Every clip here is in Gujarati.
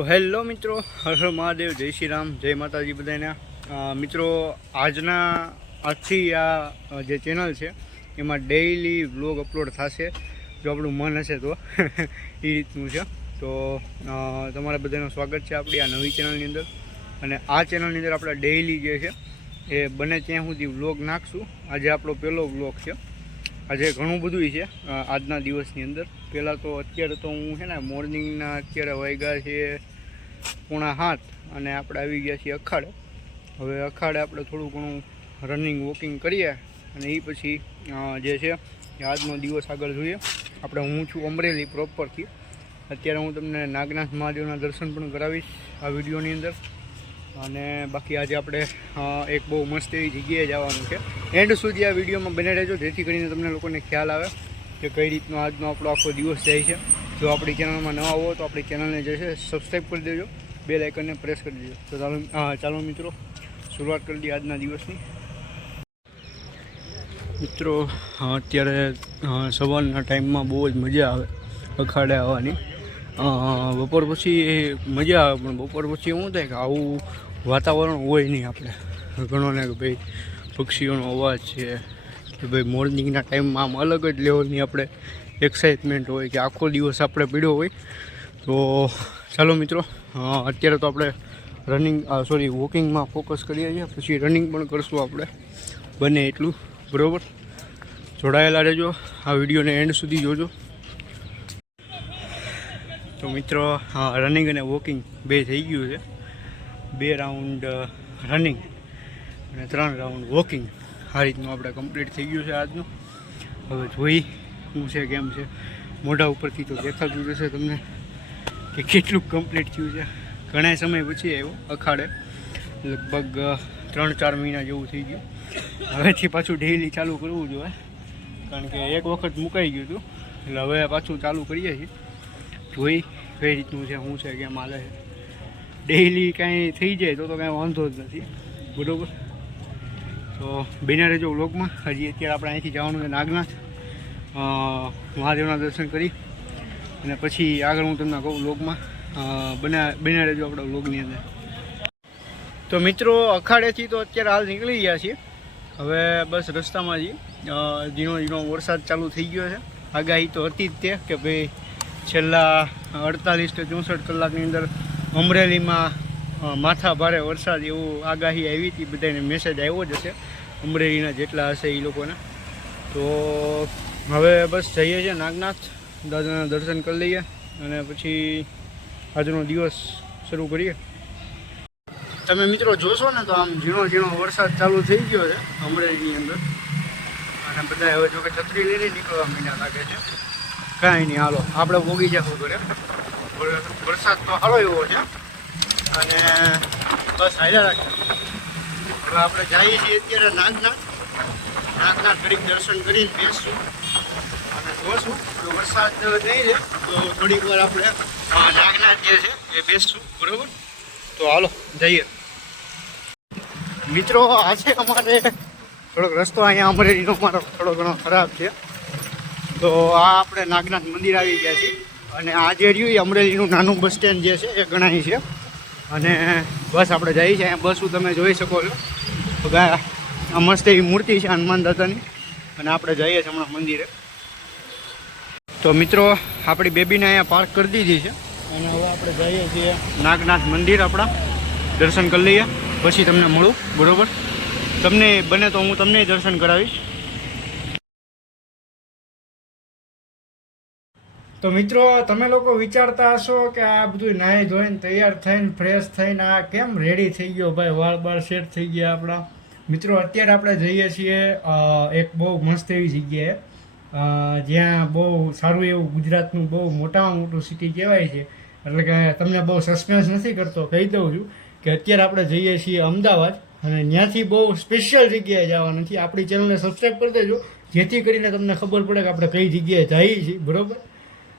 તો હેલો મિત્રો, હર હર મહાદેવ, જય શ્રી રામ, જય માતાજી બધાને. મિત્રો આજથી આ જે ચેનલ છે એમાં ડેઈલી વ્લોગ અપલોડ થશે, જો આપણું મન હશે તો એ રીતનું છે. તો તમારા બધાનું સ્વાગત છે આપણી આ નવી ચેનલની અંદર. અને આ ચેનલની અંદર આપણે ડેઈલી જે છે એ બને ત્યાં સુધી વ્લોગ નાખશું. આજે આપણો પહેલો વ્લોગ છે. આજે ઘણું બધું છે આજના દિવસની અંદર. પહેલાં તો અત્યારે તો હું છે ને મોર્નિંગના અત્યારે વાગ્યા છે 6:45 અને આપણે આવી ગયા છીએ અખાડે. હવે અખાડે આપણે થોડું ઘણું રનિંગ વોકિંગ કરીએ અને એ પછી જે છે એ આજનો દિવસ આગળ જોઈએ આપણે. હું છું અમરેલી પ્રોપરથી. અત્યારે હું તમને નાગનાથ મહાદેવના દર્શન પણ કરાવીશ આ વિડીયોની અંદર. અને બાકી આજે આપણે એક બહુ મસ્ત એવી જગ્યાએ જવાનું છે. એન્ડ સુધી આ વિડીયોમાં બને રહેજો, જેથી કરીને તમને લોકોને ખ્યાલ આવે કે કઈ રીતનો આજનો આપણો આખો દિવસ જાય છે. જો આપણી ચેનલમાં નવા હો તો આપણી ચેનલને જે છે સબસ્ક્રાઈબ કરી દેજો, બેલ આઇકનને પ્રેસ કરી દેજો. તો ચાલો મિત્રો, શરૂઆત કરી દઈએ આજના દિવસની. મિત્રો અત્યારે સવારના ટાઈમમાં બહુ જ મજા આવે અખાડે આવવાની. બપોર પછી મજા આવે, પણ બપોર પછી શું થાય કે આવું વાતાવરણ હોય નહીં આપણે. ઘણોને કે ભાઈ પક્ષીઓનો અવાજ છે કે ભાઈ મોર્નિંગના ટાઈમમાં આમ અલગ જ લેવલની આપણે એક્સાઇટમેન્ટ હોય કે આખો દિવસ આપણે પીડ્યો હોય. તો ચાલો મિત્રો, અત્યારે તો આપણે વોકિંગમાં ફોકસ કરીએ છીએ, પછી રનિંગ પણ કરશું આપણે બને એટલું. બરાબર, જોડાયેલા રહેજો, આ વિડીયોને એન્ડ સુધી જોજો. તો મિત્રો રનિંગ અને વોકિંગ બે થઈ ગયું છે. 2 રાઉન્ડ રનિંગ અને 3 રાઉન્ડ વોકિંગ આ રીતનું આપણે કમ્પ્લીટ થઈ ગયું છે આજનું. હવે જોઈ શું છે કેમ છે, મોઢા ઉપરથી તો દેખાતું જશે તમને કે કેટલું કમ્પ્લીટ થયું છે. ઘણા સમય પછી આવ્યો અખાડે, લગભગ 3-4 મહિના જેવું થઈ ગયું. હવેથી પાછું ડેઈલી ચાલુ કરવું જોઈએ, કારણ કે એક વખત મુકાઈ ગયું હતું, એટલે હવે પાછું ચાલુ કરીએ છીએ. જોઈ કઈ રીતનું છે, શું છે, કેમ હાલે છે. ડેઈલી કાંઈ થઈ જાય તો કાંઈ વાંધો જ નથી. બરાબર, તો બન્યા રહેજો વ્લોગમાં. હજી અત્યારે આપણે અહીંથી જવાનું છે નાગનાથ મહાદેવના દર્શન કરી, અને પછી આગળ હું તમને કહું વ્લોગમાં. બન્યા રહેજો આપણા વ્લોગની અંદર. તો મિત્રો અખાડેથી તો અત્યારે હાલ નીકળી ગયા છીએ. હવે બસ રસ્તામાં જ ધીણો ધીણો વરસાદ ચાલુ થઈ ગયો છે. આગાહી તો હતી જ તે કે ભાઈ છેલ્લા 48 કે 64 કલાકની અંદર અમરેલીમાં માથા ભારે વરસાદ એવું આગાહી આવી હતી. બધાને મેસેજ આવ્યો જ હશે અમરેલીના જેટલા હશે એ લોકોને. તો હવે બસ જઈએ છીએ નાગનાથ, દાદાના દર્શન કરી લઈએ અને પછી આજનો દિવસ શરૂ કરીએ. તમે મિત્રો જોશો ને તો આમ ઝીણો ઝીણો વરસાદ ચાલુ થઈ ગયો છે અમરેલીની અંદર. અને બધા હવે જો કે છત્રી લઈને નીકળવા માંડ્યા લાગે છે. કાંઈ નહીં, હાલો આપણે ભોગી જવું ઘરે. વરસાદ તો સારો એવો છે અને બસ હાલ્યા રાખે. હવે આપણે જઈએ છીએ અત્યારે નાગનાથ ઘડીક દર્શન કરીને બેસશું અને જોશું. જો વરસાદ નહીં રહે તો થોડીક વાર આપણે નાગનાથ જે છે એ બેસશું. બરાબર, તો હાલો જઈએ. મિત્રો આજે અમારે થોડોક રસ્તો અહીંયા અમરેલીનો મારો થોડો ઘણો ખરાબ છે. તો આ આપણે નાગનાથ મંદિર આવી ગયા છીએ, અને આ જે રહ્યું એ અમરેલીનું નાનું બસ સ્ટેન્ડ જે છે એ ગણાય છે. અને બસ આપણે જઈએ છીએ, અહીંયા બસ તમે જોઈ શકો છો. આ મસ્ત એવી મૂર્તિ છે હનુમાન દાદાની, અને આપણે જઈએ છીએ હમણાં મંદિરે. તો મિત્રો આપણી બેબીને અહીંયા પાર્ક કરી દીધી છે, અને હવે આપણે જઈએ છીએ નાગનાથ મંદિર. આપણા દર્શન કરી લઈએ, પછી તમને મળું. બરાબર, તમને બને તો હું તમને દર્શન કરાવીશ. તો મિત્રો તમે લોકો વિચારતા હશો કે આ બધું નાહી ધોઈને તૈયાર થઈને ફ્રેશ થઈને આ કેમ રેડી થઈ ગયો ભાઈ, વાળ બાળ સેટ થઈ ગયા આપણા. મિત્રો અત્યારે આપણે જઈએ છીએ એક બહુ મસ્ત એવી જગ્યાએ, જ્યાં બહુ સારું એવું ગુજરાતનું બહુ મોટામાં મોટું સિટી કહેવાય છે. એટલે કે તમને બહુ સસ્પેન્સ નથી કરતો, કહી દઉં છું કે અત્યારે આપણે જઈએ છીએ અમદાવાદ, અને ત્યાંથી બહુ સ્પેશિયલ જગ્યાએ જવાનું નથી. આપણી ચેનલને સબસ્ક્રાઈબ કરી દેજો, જેથી કરીને તમને ખબર પડે કે આપણે કઈ જગ્યાએ જઈએ છીએ. બરાબર,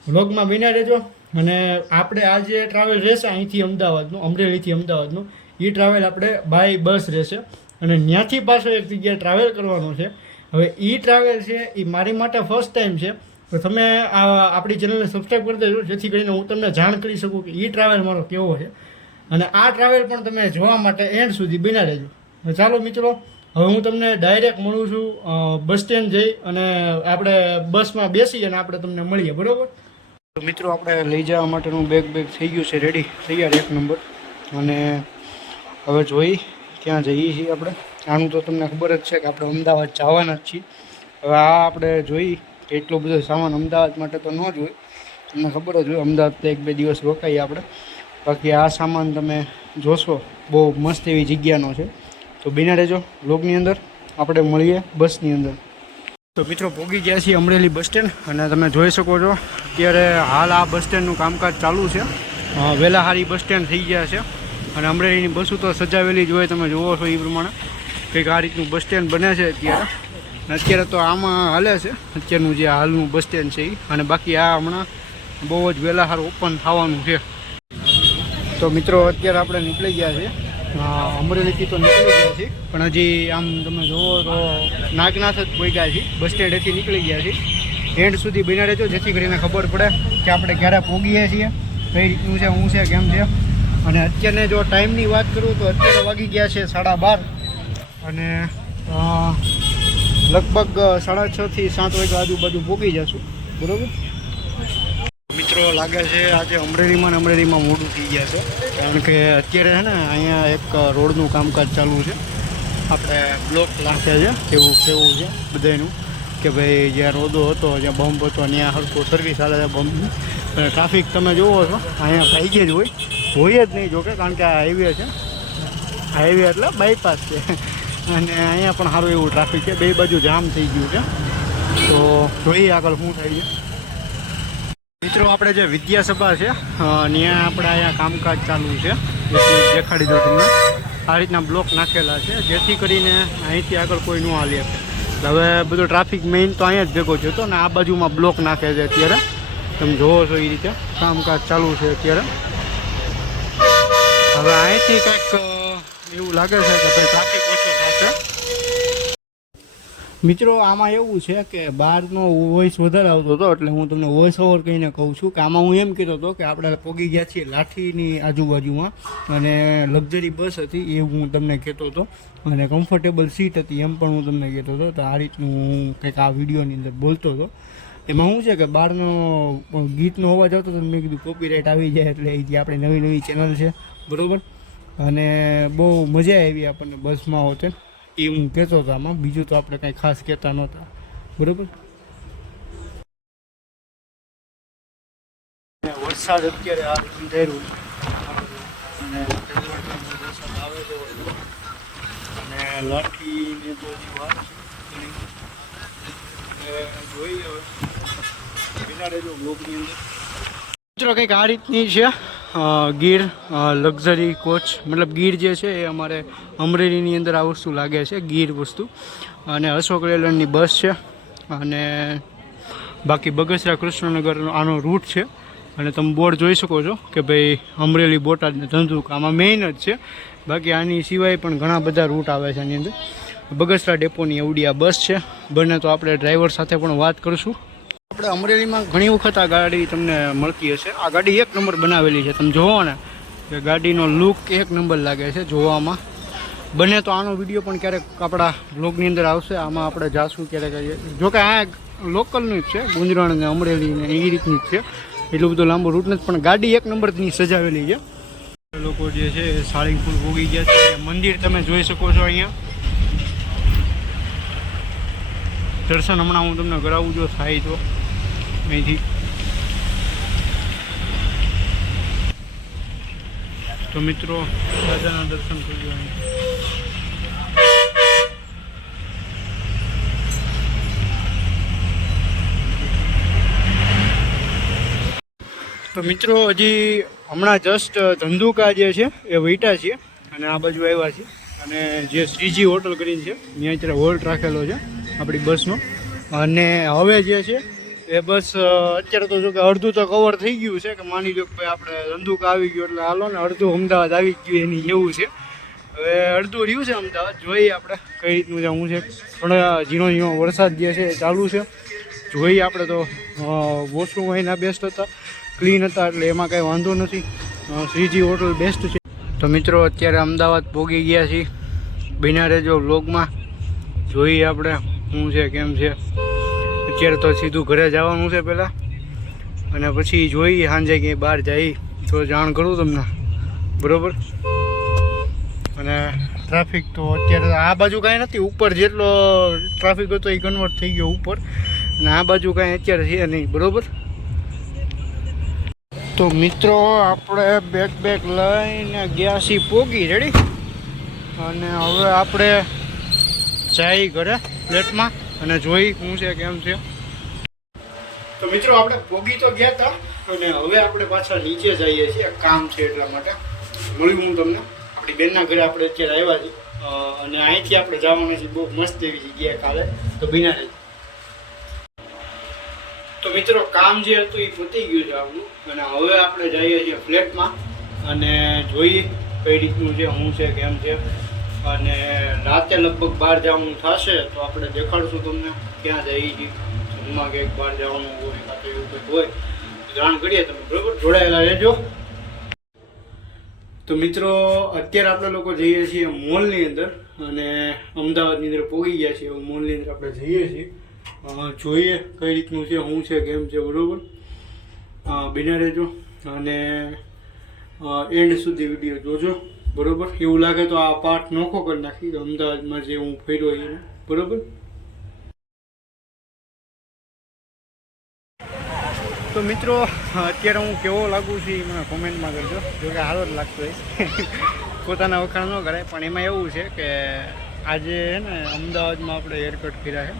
વ્લોગમાં બન્યા રહેજો. અને આપણે આ જે ટ્રાવેલ રહેશે અહીંથી અમદાવાદનું, અમરેલીથી અમદાવાદનું, એ ટ્રાવેલ આપણે બાય બસ રહેશે, અને ત્યાંથી પાછો એક જગ્યાએ ટ્રાવેલ કરવાનું છે. હવે એ ટ્રાવેલ છે એ મારી માટે ફર્સ્ટ ટાઈમ છે, તો તમે આપણી ચેનલને સબસ્ક્રાઈબ કરી દેજો, જેથી કરીને હું તમને જાણ કરી શકું કે એ ટ્રાવેલ મારો કેવો છે. અને આ ટ્રાવેલ પણ તમે જોવા માટે એન્ડ સુધી બન્યા રહેજો. ચાલો મિત્રો, હવે હું તમને ડાયરેક્ટ મળું છું બસ સ્ટેન્ડ જઈ અને આપણે બસમાં બેસી અને આપણે તમને મળીએ, બરાબર? તો મિત્રો, આપણે લઈ જવા માટેનું બેગ થઈ ગયું છે રેડી, તૈયાર 1 નંબર. અને હવે જોઈ ક્યાં જઈએ છીએ આપણે. આનું તો તમને ખબર જ છે કે આપણે અમદાવાદ જવાના જ છીએ. હવે આ આપણે જોઈ કે એટલો બધો સામાન અમદાવાદ માટે તો ન જ હોય, તમને ખબર જ હોય, અમદાવાદ તો 1-2 દિવસ રોકાઈએ આપણે. બાકી આ સામાન તમે જોશો, બહુ મસ્ત એવી જગ્યાનો છે. તો બિના રહેજો વ્લોગની અંદર, આપણે મળીએ બસની અંદર. તો મિત્રો, પહોંચી ગયા છીએ અમરેલી બસ સ્ટેન્ડ. અને તમે જોઈ શકો છો અત્યારે હાલ આ બસ સ્ટેન્ડનું કામકાજ ચાલુ છે. વેલાહારી બસ સ્ટેન્ડ થઈ ગયા છે. અને અમરેલીની બસો તો સજાવેલી જ હોય, તમે જુઓ છો એ પ્રમાણે કંઈક આ રીતનું બસ સ્ટેન્ડ બને છે અત્યારે તો આમાં હાલે છે અત્યારનું જે હાલનું બસ સ્ટેન્ડ છે એ. અને બાકી આ હમણાં બહુ જ વેલાહાર ઓપન થવાનું છે. તો મિત્રો, અત્યારે આપણે નીકળી ગયા છીએ અમરેલીથી, તો નીકળી ગયા છીએ, પણ હજી આમ તમે જુઓ તો નાગનાથ જ પહોંચ્યા છીએ. બસ સ્ટેન્ડેથી નીકળી ગયા છીએ. એન્ડ સુધી બન્યા રહેજો, જેથી કરીને ખબર પડે કે આપણે ક્યારે પહોંચીએ છીએ, કઈ રીતનું છે, શું છે, કેમ છે. અને અત્યારે જો ટાઈમની વાત કરું તો અત્યારે વાગી ગયા છે 12:30. અને લગભગ 6:30 થી 7 વાગે આજુબાજુ પહોંચી જશું, બરાબર? મિત્રો, લાગે છે આજે અમરેલીમાં મોડું થઈ ગયા છે, કારણ કે અત્યારે છે ને અહીંયા એક રોડનું કામકાજ ચાલુ છે. આપણે બ્લોક નાખે છે, કેવું છે બધાનું કે ભાઈ જ્યાં રોડો હતો, જ્યાં બમ્પ હતો, ત્યાં હરખું સર્વિસ ચાલે છે બમ્પની. અને ટ્રાફિક તમે જુઓ છો અહીંયા ભાઈ જ હોય જ નહીં, જોકે, કારણ કે આ હાઈવે છે. હાઈવે એટલે બાયપાસ છે. અને અહીંયા પણ સારું એવું ટ્રાફિક છે, બે બાજુ જામ થઈ ગયું છે. તો જોઈએ આગળ શું થાય છે. મિત્રો, આપણે જે વિદ્યાસભા છે ત્યાં આપણે અહીંયા કામકાજ ચાલુ છે. દેખાડી દો તમને, આ રીતના બ્લોક નાખેલા છે, જેથી કરીને અહીંથી આગળ કોઈ ન હાલી શકે. હવે બધો ટ્રાફિક મેઇન તો અહીંયા જ ભેગો થયો હતો, ને આ બાજુમાં બ્લોક નાખે છે અત્યારે. તમે જોવો છો એ રીતે કામકાજ ચાલુ છે અત્યારે. હવે અહીંથી કંઈક એવું લાગે છે કે ભાઈ ટ્રાફિક ઓછો થશે. મિત્રો, આમાં એવું છે કે બહારનો વોઇસ વધારે આવતો હતો, એટલે હું તમને વોઇસ ઓવર કહીને કહું છું કે આમાં હું એમ કહેતો હતો કે આપણે પહોંચી ગયા છીએ લાઠીની આજુબાજુમાં, અને લક્ઝરી બસ હતી એ હું તમને કહેતો હતો, અને કમ્ફર્ટેબલ સીટ હતી એમ પણ હું તમને કહેતો હતો. તો આ રીતનું હું કંઈક આ વિડીયોની અંદર બોલતો હતો. એમાં શું છે કે બહારનો ગીતનો અવાજ આવતો હતો, મેં કીધું કોપીરાઇટ આવી જાય, એટલે એ જે આપણે નવી ચેનલ છે, બરાબર? અને બહુ મજા આવી આપણને બસમાં હોતે, એ હું કહેતો હતો આમાં. બીજું તો આપણે કાંઈ ખાસ કહેતા નહોતા, બરાબર? વરસાદ અત્યારે આ થઈ રહ્યું અને આવે છે, અને લાઠીને તો વાત જોઈ હવે બિના રહેજો બ્લોકની અંદર. મિત્રો, કંઈક આ રીતની છે ગીર લક્ઝરી કોચ, મતલબ ગીર જે છે એ અમારે અમરેલીની અંદર આ વસ્તુ લાગે છે, ગીર વસ્તુ. અને અશોક લેલન્ડની બસ છે. અને બાકી બગસરા કૃષ્ણનગરનો આનો રૂટ છે. અને તમે બોર્ડ જોઈ શકો છો કે ભાઈ અમરેલી, બોટાદ ને ધંધુકા આમાં મેઇન જ છે. બાકી આની સિવાય પણ ઘણા બધા રૂટ આવે છે આની અંદર. બગસરા ડેપોની એવડી આ બસ છે. બને તો આપણે ડ્રાઈવર સાથે પણ વાત કરીશું. આપણે અમરેલીમાં ઘણી વખત આ ગાડી તમને મળતી હશે. આ ગાડી 1 નંબર બનાવેલી છે. તમે જોવો ને કે ગાડીનો લુક 1 નંબર લાગે છે જોવામાં. બને તો આનો વિડીયો પણ ક્યારેક આપણા બ્લોગની અંદર આવશે. આમાં આપણે જાશું ક્યારેક. જોકે આ લોકલનું જ છે, ગુંજરણ ને અમરેલી ને એ રીતની જ છે. એટલું બધું લાંબુ રૂટ નથી, પણ ગાડી 1 નંબરની સજાવેલી છે. લોકો જે છે એ સાળીંગપુર ભોગી ગયા છે. મંદિર તમે જોઈ શકો છો અહીંયા. દર્શન હમણાં હું તમને કરાવું જો થાય તો અહીંથી. તો મિત્રો, દાદાના દર્શન કરજો. તો મિત્રો, હજી હમણાં જસ્ટ ધંધુકા જે છે એ વૈટા છીએ અને આ બાજુ આવ્યા છીએ. અને જે શ્રીજી હોટલ કરીને છે ત્યાં અત્યારે હોલ્ટ રાખેલો છે આપણી બસનો. અને હવે જે છે એ બસ અત્યારે તો જો કે અડધું તો કવર થઈ ગયું છે, કે માની લો કે ભાઈ આપણે ધંધુકા આવી ગયું એટલે હાલો ને અડધું અમદાવાદ આવી ગયું એની જેવું છે. હવે અડધું રહ્યું છે અમદાવાદ. જોઈએ આપણે કઈ રીતનું જવું છે. પણ ઝીણો ઝીણો વરસાદ જે છે એ ચાલુ છે. જોઈએ આપણે તો વોશરૂમ અહીંના બેસ્ટ હતા, ક્લીન હતા, એટલે એમાં કાંઈ વાંધો નથી. શ્રીજી હોટલ બેસ્ટ છે. તો મિત્રો અત્યારે અમદાવાદ પહોંચી ગયા છીએ. બન્યા રહેજો વ્લોગમાં, જોઈએ આપણે શું છે કેમ છે. અત્યારે તો સીધું ઘરે જવાનું છે પહેલાં, અને પછી જોઈએ સાંજે ક્યાંય બહાર જઈ તો જાણ કરું તમને, બરાબર. અને ટ્રાફિક તો અત્યારે આ બાજુ કાંઈ નથી, ઉપર જેટલો ટ્રાફિક હતો એ કન્વર્ટ થઈ ગયો ઉપર, અને આ બાજુ કાંઈ અત્યારે છે નહીં, બરાબર. તો મિત્રો આપણે બેગ લઈને ગયા છીએ પોગી રેડી, અને હવે આપણે જઈ ઘરે ફ્લેટમાં અને જોઈ શું છે કેમ છે. તો મિત્રો આપણે પોગી તો ગયા હતા, અને હવે આપણે પાછા નીચે જઈએ છીએ, કામ છે એટલા માટે મળ્યું હું તમને. આપણી બેનના ઘરે આપણે અત્યારે આવ્યા છીએ, અને અહીંથી આપણે જવાના છીએ બહુ મસ્ત એવી જગ્યાએ કાલે, તો બિના રહી. તો મિત્રો કામ જે હતું એ પતી ગયું છે આપણું, અને હવે આપણે જઈએ છીએ ફ્લેટમાં અને જોઈએ કઈ રીતનું છે, શું છે કેમ છે. અને રાતે લગભગ બહાર જવાનું થશે તો આપણે દેખાડશું તમને ક્યાં જઈએ છીએ. જમવા ક્યાંક બહાર જવાનું હોય કાં તો એવું કંઈક હોય જાણ કરીએ તમે, બરાબર. જોડાયેલા રહેજો. તો મિત્રો અત્યારે આપણે લોકો જઈએ છીએ મોલની અંદર, અને અમદાવાદની અંદર પહોંચી ગયા છીએ. મોલની અંદર આપણે જઈએ છીએ, જોઈએ કઈ રીતનું છે, શું છે કેમ છે, બરાબર. બિના રહેજો અને એન્ડ સુધી વિડીયો જોજો, બરાબર. એવું લાગે તો આ પાર્ટ નોખો કરી નાખી અમદાવાદમાં જે હું ફર્યો એને, બરાબર. તો મિત્રો અત્યારે હું કેવો લાગુ છું એ મને કોમેન્ટમાં કરજો, જોકે સારો જ લાગતો હોય. પોતાના વખાણ ન કરાય, પણ એમાં એવું છે કે આજે છે ને અમદાવાદમાં આપણે હેરકટ કર્યા છે.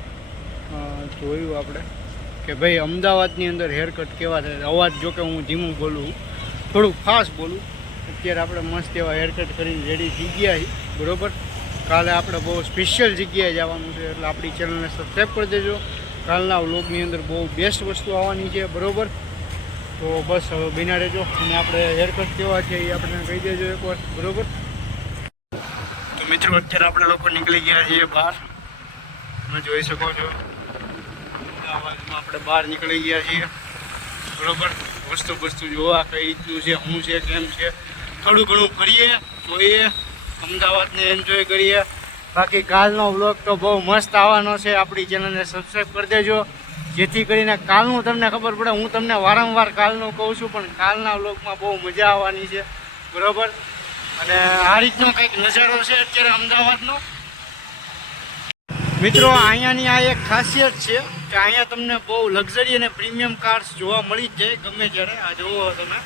જોયું આપણે કે ભાઈ અમદાવાદની અંદર હેરકટ કેવા થાય. અવાજ જોકે હું ધીમું બોલું, થોડુંક ફાસ્ટ બોલું. અત્યારે આપણે મસ્ત એવા હેરકટ કરીને રેડી થઈ ગયા છીએ, બરાબર. કાલે આપણે બહુ સ્પેશિયલ જગ્યાએ જવાનું છે, એટલે આપણી ચેનલને સબસ્ક્રાઈબ કરી દેજો. કાલના વ્લોગની અંદર બહુ બેસ્ટ વસ્તુ આવવાની છે, બરાબર. તો બસ હવે બિના રહેજો, અને આપણે હેરકટ કેવા છે એ આપણે કહી દેજો એકવાર, બરાબર. તો મિત્રો અત્યારે આપણે લોકો નીકળી ગયા છીએ બહાર, તમે જોઈ શકો છો. અમદાવાદમાં આપણે બહાર નીકળી ગયા છીએ, બરાબર. વસ્તુ જોવા કઈ રીતનું છે, શું છે કેમ છે, થોડું ઘણું ફરીએ, જોઈએ, અમદાવાદને એન્જોય કરીએ. બાકી કાલનો વ્લોગ તો બહુ મસ્ત આવવાનો છે. આપણી ચેનલને સબસ્ક્રાઈબ કરી દેજો, જેથી કરીને કાલનું તમને ખબર પડે. હું તમને વારંવાર કાલનું કહું છું, પણ કાલના વ્લોગમાં બહુ મજા આવવાની છે, બરાબર. અને આ રીતનો કંઈક નજારો છે અત્યારે અમદાવાદનો. મિત્રો અહીંયાની આ એક ખાસિયત છે કે અહીંયા તમને બહુ લક્ઝરી અને પ્રીમિયમ કાર્સ જોવા મળી જ જાય ગમે ત્યારે. આ જુઓ તમે.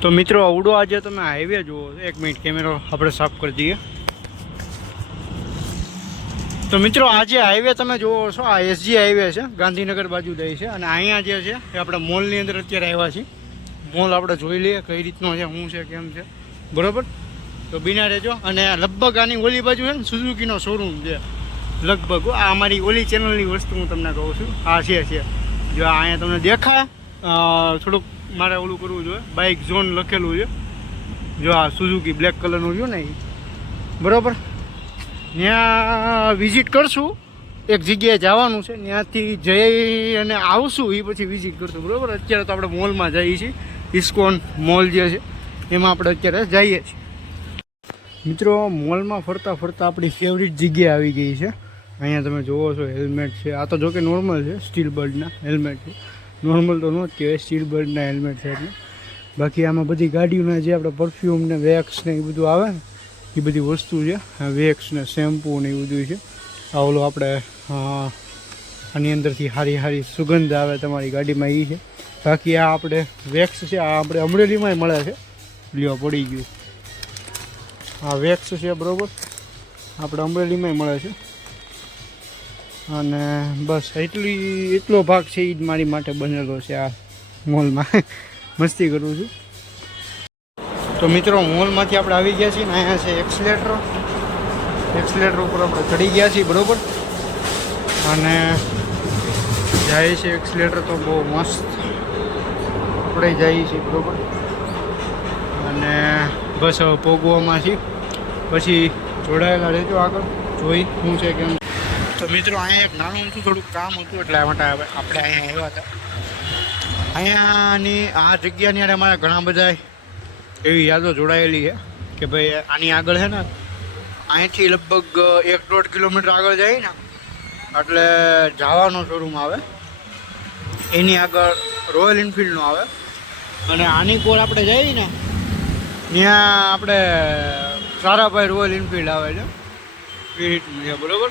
તો મિત્રો અવડો આજે તમે હાઈવે જુઓ. એક મિનિટ કેમેરો આપણે સાફ કરી દઈએ. તો મિત્રો આજે હાઈવે તમે જુઓ છો, આ એસજી હાઈવે છે, ગાંધીનગર બાજુ જાય છે. અને અહીંયા જે છે એ આપણે મોલની અંદર અત્યારે આવ્યા છીએ. મોલ આપણે જોઈ લઈએ કઈ રીતનો છે, શું છે કેમ છે, બરાબર. તો બિના રહેજો. અને લગભગ આની ઓલી બાજુ છે ને સુઝુકીનો શોરૂમ છે લગભગ. આ અમારી ઓલી ચેનલની વસ્તુ હું તમને કહું છું. આ છે જો અહીંયા તમને દેખાય, થોડુંક મારે ઓલું કરવું જોઈએ, બાઇક ઝોન લખેલું છે. જો આ સુઝુકી બ્લેક કલરનું છે ને એ, બરાબર. ત્યાં વિઝિટ કરશું, એક જગ્યાએ જવાનું છે, ત્યાંથી જઈ અને આવશું એ પછી વિઝિટ કરશું, બરાબર. અત્યારે તો આપણે મોલમાં જઈએ છીએ, ઇસ્કોન મોલ જે છે એમાં આપણે અત્યારે જઈએ છીએ. મિત્રો મોલમાં ફરતા આપણી ફેવરિટ જગ્યાએ આવી ગઈ છે. અહીંયા તમે જુઓ છો હેલ્મેટ છે. આ તો જોકે નોર્મલ છે, સ્ટીલ બર્ડના હેલ્મેટ છે. નોર્મલ તો ન જ કહેવાય, સ્ટીલ બર્ડના હેલ્મેટ છે એટલે. બાકી આમાં બધી ગાડીઓના જે આપણે પરફ્યુમ ને વેક્સ ને એ બધું આવે ને એ બધી વસ્તુ છે. વેક્સ ને શેમ્પૂ ને એ બધું છે. આ ઓલું આપણે આની અંદરથી સારી સુગંધ આવે તમારી ગાડીમાં એ છે. બાકી આ આપણે વેક્સ છે, આ આપણે અમરેલીમાંય મળે છે. લ્યો પડી ગયું, આ વેક્સ છે, બરાબર. આપણે અમરેલીમાંય મળે છે. અને બસ એટલો ભાગ છે એ જ મારી માટે બનેલો છે આ મોલમાં. મસ્તી કરું છું. તો મિત્રો મોલમાંથી આપણે આવી ગયા છીએ ને અહીંયા છે એક્સલેટર ઉપર આપણે ચડી ગયા છીએ, બરાબર. અને જાય છે એક્સલેટર તો બહુ મસ્ત આપણે જઈએ છીએ, બરાબર. અને બસ હવે પોગવામાં છીએ, પછી જોડાયેલા રહેજો આગળ, જોઈ શું છે કેમ. તો મિત્રો અહીંયા એક નાનું ઊંચું થોડુંક કામ હતું એટલે માટે આપણે અહીંયા આવ્યા હતા. અહીંયાની આ જગ્યાની યારે અમારા ઘણા બધા એવી યાદો જોડાયેલી છે કે ભાઈ આની આગળ છે ને અહીંથી લગભગ 1-1.5 કિલોમીટર આગળ જાય ને એટલે જાવાનો શોરૂમ આવે, એની આગળ રોયલ એનફિલ્ડનો આવે, અને આની કોર આપણે જઈએ ને ત્યાં આપણે સારાભાઈ રોયલ એનફિલ્ડ આવે છે એ રીતનું છે. બરાબર.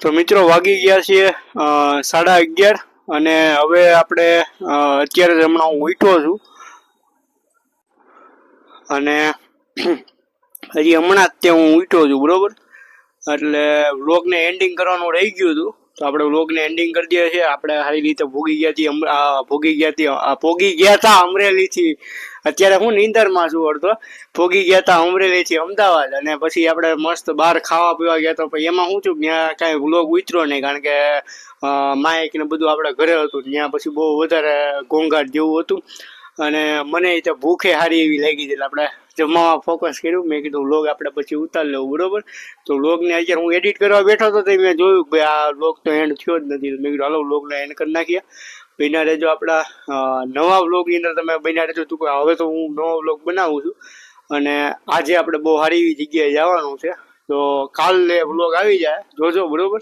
તો મિત્રો વાગી ગયા છીએ 11:30 અને હવે આપણે અત્યારે જ હમણાં હું ઉઠ્યો છું અને હજી હમણાં જ ત્યાં હું ઉઠ્યો છું. બરાબર. એટલે વ્લોગને એન્ડિંગ કરવાનું રહી ગયું હતું તો આપણે વ્લોગને એન્ડિંગ કરી દઈએ છીએ. આપણે સારી રીતે ભોગી ગયા હતા અમરેલીથી, અત્યારે હું નીંદરમાં છું અડધો, ભોગી ગયા હતા અમરેલીથી અમદાવાદ, અને પછી આપણે મસ્ત બહાર ખાવા પીવા ગયા. તો પછી એમાં શું થયું, ત્યાં કાંઈ વ્લોગ ઉતર્યો નહીં કારણ કે માઇક ને બધું આપણે ઘરે હતું. ત્યાં પછી બહુ વધારે ઘોંઘાટ જેવું હતું અને મને તો ભૂખે સારી એવી લાગી હતી એટલે આપણે જમવામાં ફોકસ કર્યું. મેં કીધું વ્લોગ આપણે પછી ઉતારી લેવું. બરોબર. તો વ્લોગને અત્યારે હું એડિટ કરવા બેઠો હતો તો મેં જોયું કે ભાઈ આ વ્લોગ તો એન્ડ થયો જ નથી. મેં કીધું હાલો વ્લોગને એન્ડ કરી નાખીએ. બન્યા રહેજો આપણા નવા વ્લોગની અંદર, તમે બન્યા રહેજો. તું હવે તો હું નવો વ્લોગ બનાવું છું અને આજે આપણે બહુ સારી એવી જગ્યાએ જવાનું છે તો કાલે વ્લોગ આવી જાય, જોજો. બરોબર.